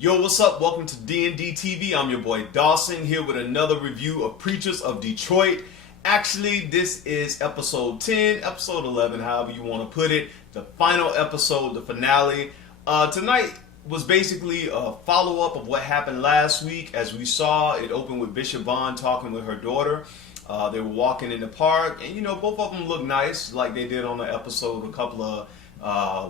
Yo, what's up? Welcome to D&D TV. I'm your boy Dawson here with another review of Preachers of Detroit. Actually, this is episode 10, episode 11, however you want to put it. The final episode, the finale. Tonight was basically a follow-up of what happened last week. As we saw, it opened with Bishop Vaughn talking with her daughter. They were walking in the park, and both of them looked nice, like they did on the episode a couple of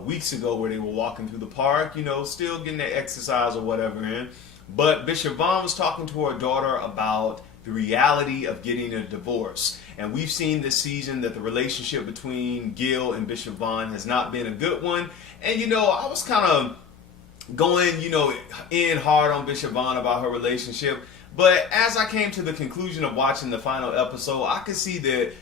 weeks ago where they were walking through the park, still getting their exercise or whatever in. But Bishop Vaughn was talking to her daughter about the reality of getting a divorce. And we've seen this season that the relationship between Gil and Bishop Vaughn has not been a good one. And I was kind of going, in hard on Bishop Vaughn about her relationship. But as I came to the conclusion of watching the final episode, I could see that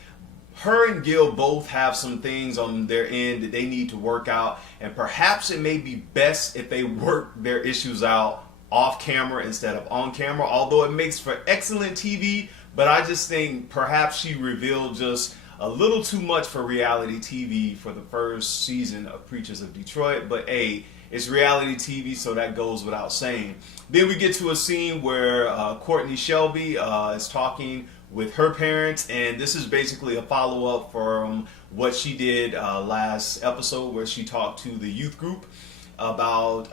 her and Gil both have some things on their end that they need to work out, and perhaps it may be best if they work their issues out off camera instead of on camera, although it makes for excellent TV. But I just think perhaps she revealed just a little too much for reality TV for the first season of Preachers of Detroit. But hey, it's reality TV, so that goes without saying. Then we get to a scene where Courtney Shelby is talking with her parents, and this is basically a follow-up from what she did last episode, where she talked to the youth group about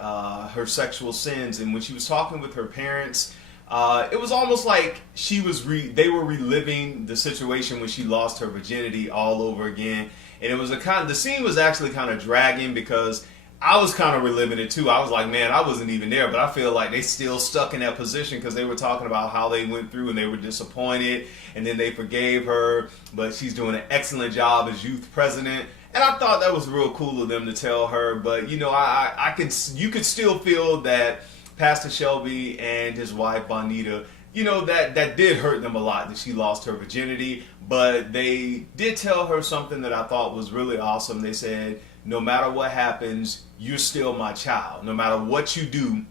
her sexual sins. And when she was talking with her parents, it was almost like they were reliving the situation when she lost her virginity all over again. And it was the scene was actually kind of dragging, because I was kind of reliving it too. I was like, man, I wasn't even there, but I feel like they still stuck in that position, because they were talking about how they went through and they were disappointed, and then they forgave her, but she's doing an excellent job as youth president. And I thought that was real cool of them to tell her. But you could still feel that Pastor Shelby and his wife Bonita, that did hurt them a lot, that she lost her virginity. But they did tell her something that I thought was really awesome. They said, no matter what happens, you're still my child. No matter what you do,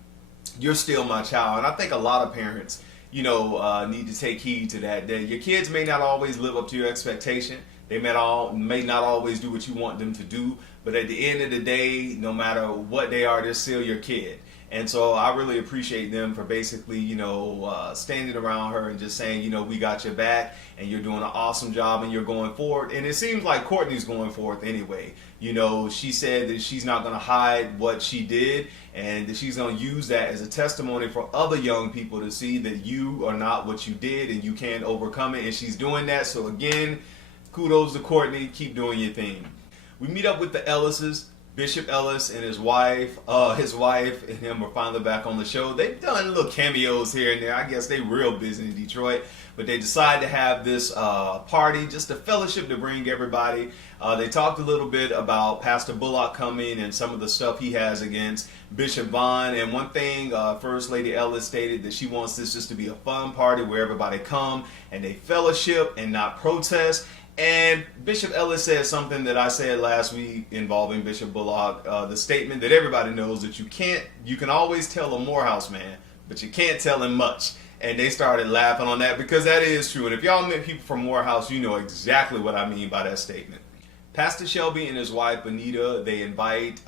you're still my child. And I think a lot of parents, need to take heed to that. That your kids may not always live up to your expectation. They may not always do what you want them to do. But at the end of the day, no matter what they are, they're still your kid. And so I really appreciate them for basically, standing around her and just saying, we got your back, and you're doing an awesome job, and you're going forward. And it seems like Courtney's going forward anyway. She said that she's not going to hide what she did, and that she's going to use that as a testimony for other young people to see that you are not what you did, and you can overcome it. And she's doing that. So again, kudos to Courtney. Keep doing your thing. We meet up with the Ellises. Bishop Ellis and his wife and him are finally back on the show. They've done little cameos here and there. I guess they real busy in Detroit, but they decided to have this party, just a fellowship to bring everybody. They talked a little bit about Pastor Bullock coming and some of the stuff he has against Bishop Vaughn. And one thing, First Lady Ellis stated that she wants this just to be a fun party where everybody come and they fellowship and not protest. And Bishop Ellis said something that I said last week involving Bishop Bullock, the statement that everybody knows, that you can always tell a Morehouse man, but you can't tell him much. And they started laughing on that, because that is true. And if y'all met people from Morehouse, you know exactly what I mean by that statement. Pastor Shelby and his wife Bonita, they invite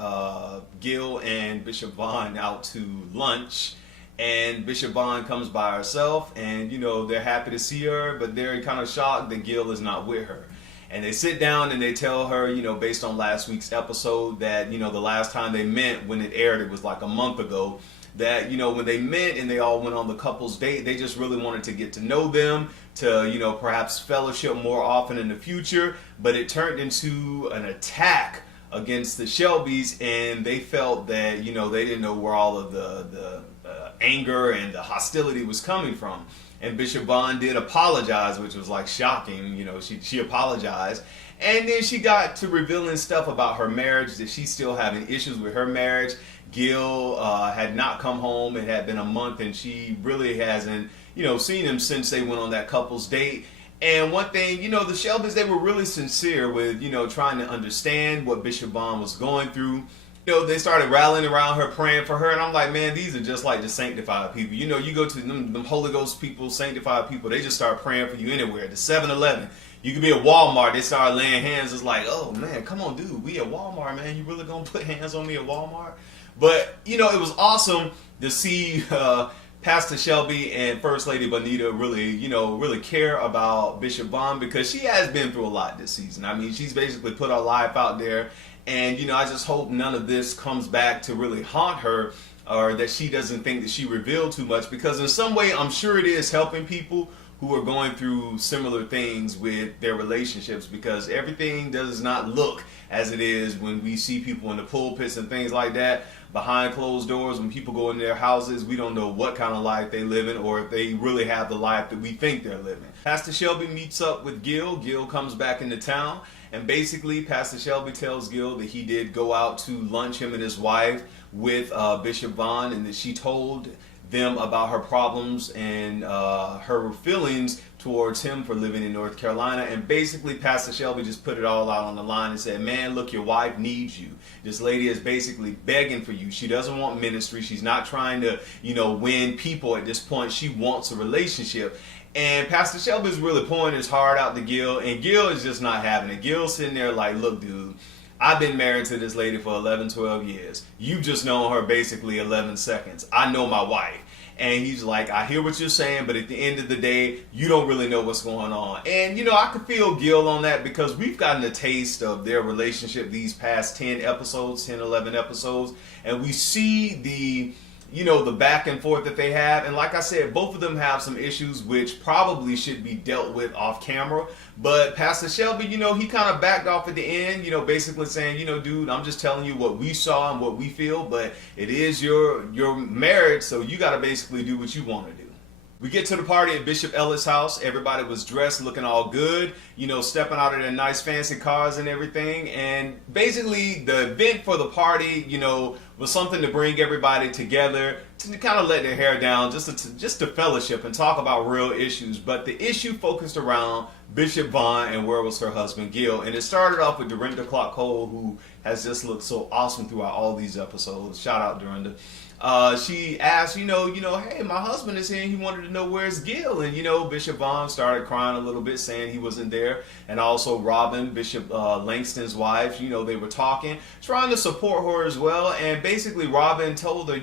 Gil and Bishop Vaughn out to lunch. And Bishop Vaughn comes by herself, and they're happy to see her, but they're kind of shocked that Gil is not with her. And they sit down and they tell her, based on last week's episode, that the last time they met, when it aired, it was like a month ago, that when they met and they all went on the couple's date, they just really wanted to get to know them, to perhaps fellowship more often in the future. But it turned into an attack against the Shelbys, and they felt that they didn't know where all of the anger and the hostility was coming from. And Bishop Vaughn did apologize, which was like shocking. She apologized, and then she got to revealing stuff about her marriage, that she's still having issues with her marriage. Gil had not come home. It had been a month, and she really hasn't seen him since they went on that couple's date. And one thing, the Shelbys, they were really sincere with trying to understand what Bishop Vaughn was going through. They started rallying around her, praying for her, and I'm like, man, these are just like the sanctified people. You go to them Holy Ghost people, sanctified people, they just start praying for you anywhere. The 7-Eleven, you could be at Walmart, they start laying hands. It's like, oh man, come on, dude, we at Walmart, man. You really gonna put hands on me at Walmart? But, it was awesome to see Pastor Shelby and First Lady Bonita really care about Bishop Vaughn, because she has been through a lot this season. I mean, she's basically put her life out there, and I just hope none of this comes back to really haunt her, or that she doesn't think that she revealed too much, because in some way I'm sure it is helping people who are going through similar things with their relationships, because everything does not look as it is when we see people in the pulpits and things like that. Behind closed doors, when people go in their houses, we don't know what kind of life they live in, or if they really have the life that we think they're living. Pastor Shelby meets up with Gil. Gil comes back into town, and basically Pastor Shelby tells Gil that he did go out to lunch, him and his wife, with Bishop Vaughn, and that she told them about her problems and her feelings towards him for living in North Carolina. And basically Pastor Shelby just put it all out on the line and said, man, look, your wife needs you. This lady is basically begging for you. She doesn't want ministry. She's not trying to, win people at this point. She wants a relationship. And Pastor Shelby is really pouring his heart out to Gil, and Gil is just not having it. Gil's sitting there like, look, dude, I've been married to this lady for 11, 12 years. You've just known her basically 11 seconds. I know my wife. And he's like, I hear what you're saying, but at the end of the day, you don't really know what's going on. And, I could feel Gil on that, because we've gotten a taste of their relationship these past 10 episodes, 10, 11 episodes. And we see the back and forth that they have. And like I said, both of them have some issues which probably should be dealt with off camera. But Pastor Shelby, he kind of backed off at the end, basically saying, dude, I'm just telling you what we saw and what we feel, but it is your marriage, so you got to basically do what you want to do. We get to the party at Bishop Ellis' house. Everybody was dressed looking all good, stepping out of their nice fancy cars and everything. And basically the event for the party, was something to bring everybody together, to kind of let their hair down, just to fellowship and talk about real issues. But the issue focused around Bishop Vaughn and where was her husband Gil. And it started off with Dorinda Clark Cole, who has just looked so awesome throughout all these episodes. Shout out Dorinda. She asked, hey, my husband is here and he wanted to know where's Gil. And, Bishop Vaughn started crying a little bit, saying he wasn't there. And also Robin, Bishop Langston's wife, they were talking, trying to support her as well. And basically Robin told her,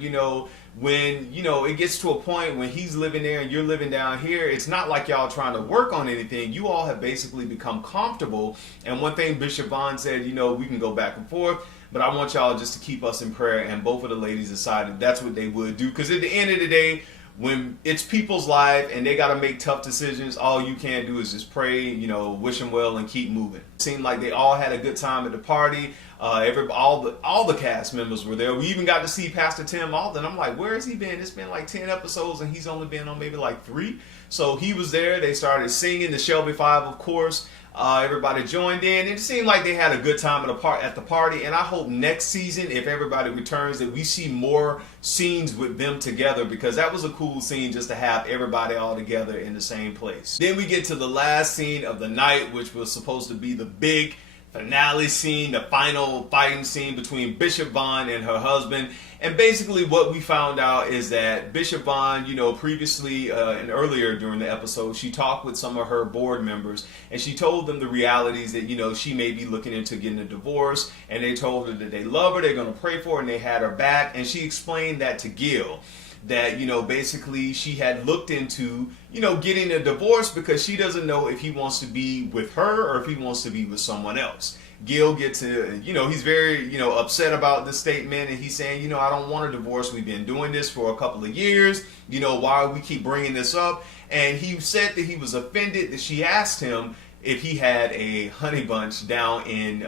when, it gets to a point when he's living there and you're living down here, it's not like y'all trying to work on anything. You all have basically become comfortable. And one thing Bishop Vaughn said, we can go back and forth, but I want y'all just to keep us in prayer. And both of the ladies decided that's what they would do. Because at the end of the day, when it's people's life and they got to make tough decisions, all you can do is just pray, wish them well and keep moving. It seemed like they all had a good time at the party. All the cast members were there. We even got to see Pastor Tim Alden. I'm like, where has he been? It's been like 10 episodes and he's only been on maybe like 3. So he was there. They started singing the Shelby Five, of course. Everybody joined in. It seemed like they had a good time at the party. And I hope next season, if everybody returns, that we see more scenes with them together, because that was a cool scene just to have everybody all together in the same place. Then we get to the last scene of the night, which was supposed to be the big finale scene, the final fighting scene between Bishop Vaughn and her husband. And basically what we found out is that Bishop Vaughn, previously and earlier during the episode, she talked with some of her board members and she told them the realities that, she may be looking into getting a divorce, and they told her that they love her, they're going to pray for her, and they had her back. And she explained that to Gil, that, basically she had looked into, getting a divorce because she doesn't know if he wants to be with her or if he wants to be with someone else. Gil gets to, he's very, upset about this statement, and he's saying, I don't want a divorce. We've been doing this for a couple of years. Why we keep bringing this up? And he said that he was offended that she asked him if he had a honey bunch down in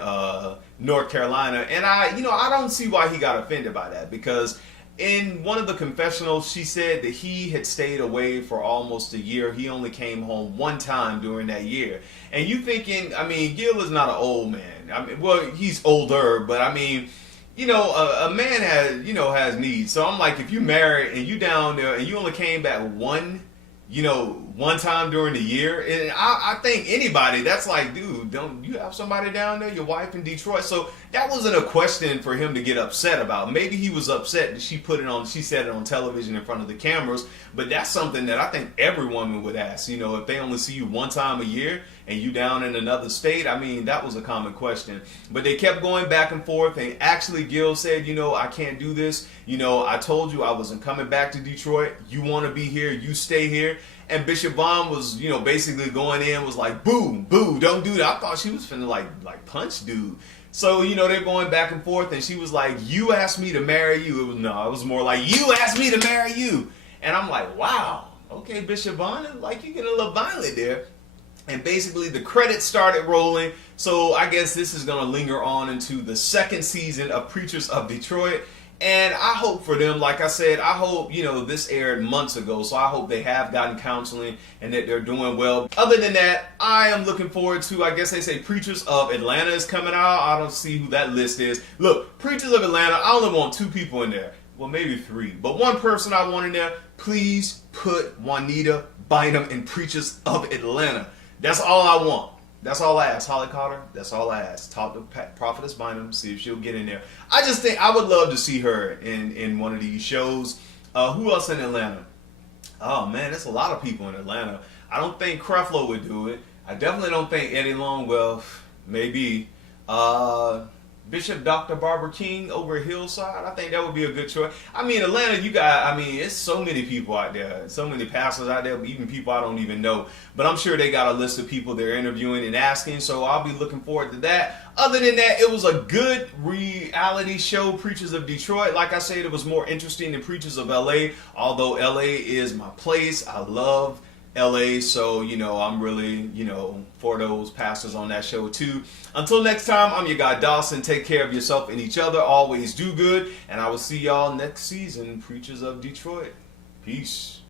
North Carolina. And I don't see why he got offended by that, because in one of the confessionals, she said that he had stayed away for almost a year. He only came home one time during that year. And you thinking, Gil is not an old man. Well, he's older, but a man has needs. So I'm like, if you married and you down there and you only came back one time during the year, and I think anybody, that's like, dude, don't you have somebody down there, your wife in Detroit? So that wasn't a question for him to get upset about. Maybe he was upset that she said it on television in front of the cameras, but that's something that I think every woman would ask. You know, if they only see you one time a year and you down in another state, I mean, that was a common question. But they kept going back and forth, and actually Gil said, you know, I can't do this. You know, I told you I wasn't coming back to Detroit. You want to be here, you stay here. And Bishop Vaughn was, you know, basically going in, was like, boo, boo, don't do that. I thought she was finna like punch dude. So, you know, they're going back and forth, and she was like, you asked me to marry you. It was more like, you asked me to marry you. And I'm like, wow, okay, Bishop Vaughn, like, you get a little violent there. And basically the credits started rolling. So I guess this is going to linger on into the second season of Preachers of Detroit. And I hope for them, like I said, I hope, you know, this aired months ago, so I hope they have gotten counseling and that they're doing well. Other than that, I am looking forward to, I guess they say Preachers of Atlanta is coming out. I don't see who that list is. Look, Preachers of Atlanta, I only want 2 people in there. Well, maybe 3. But one person I want in there, please put Juanita Bynum in Preachers of Atlanta. That's all I want. That's all I ask. Holly Cotter, that's all I ask. Talk to Prophetess Bynum, see if she'll get in there. I just think I would love to see her in one of these shows. Who else in Atlanta? Oh man, there's a lot of people in Atlanta. I don't think Creflo would do it. I definitely don't think Eddie Long, well, maybe. Bishop Dr. Barbara King over at Hillside, I think that would be a good choice. I mean, Atlanta, it's so many people out there, so many pastors out there, even people I don't even know. But I'm sure they got a list of people they're interviewing and asking, so I'll be looking forward to that. Other than that, it was a good reality show, Preachers of Detroit. Like I said, it was more interesting than Preachers of LA, although LA is my place. I love LA, so, you know, I'm really, you know, for those pastors on that show too. Until next time, I'm your guy Dawson. Take care of yourself and each other. Always do good, and I will see y'all next season, Preachers of Detroit. Peace.